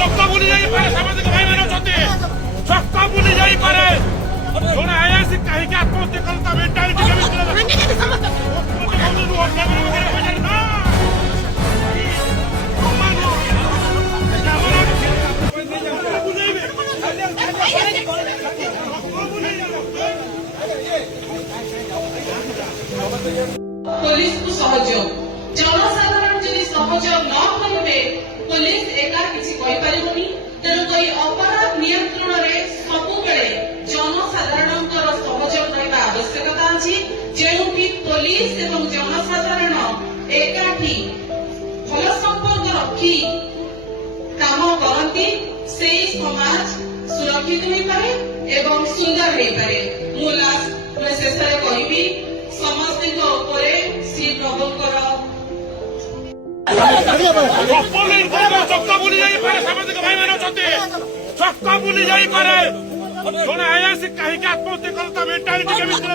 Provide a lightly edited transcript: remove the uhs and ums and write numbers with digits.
ଚକା ବୁଲି ଯାଇପାରେ ସାମାଜିକ ଭାଇମାନେ ଅଛନ୍ତି ଚକା ବୁଲି ଯାଇପାରେ ଜଣେ ଆଇଆସି କାହିଁକି ଆତ୍ମହତ୍ୟା କଲେ ତା ମେଣ୍ଟାଲିଟି पुलिस को सहयोग जनसाधारण जदि सहयोग न करिवे पुलिस एका किछि कहि परिबनी तेणु कोई अपराध नियंत्रण रे सबु बेले जनसाधारणकर सहयोग रहबा आवश्यकता अछि जेउठी पुलिस एवं जनसाधारण एकाठी भल संपर्क रखी काम करती से समाज सुरक्षित होई पारे एवं सुंदर होई पारे मुलास मैं शेषरे कहिबी समस्त श्री प्रभुंकर चका बुली ଯାଇପାରେ ସାମାଜିକ ଭାଇମାନେ ଅଛନ୍ତି ଚକା ବୁଲି ଯାଇପାରେ ଜଣେ ଆଇଆସି କାହିଁକି ଆତ୍ମହତ୍ୟା କଲେ ତା ମେଣ୍ଟାଲିଟି କେମିତି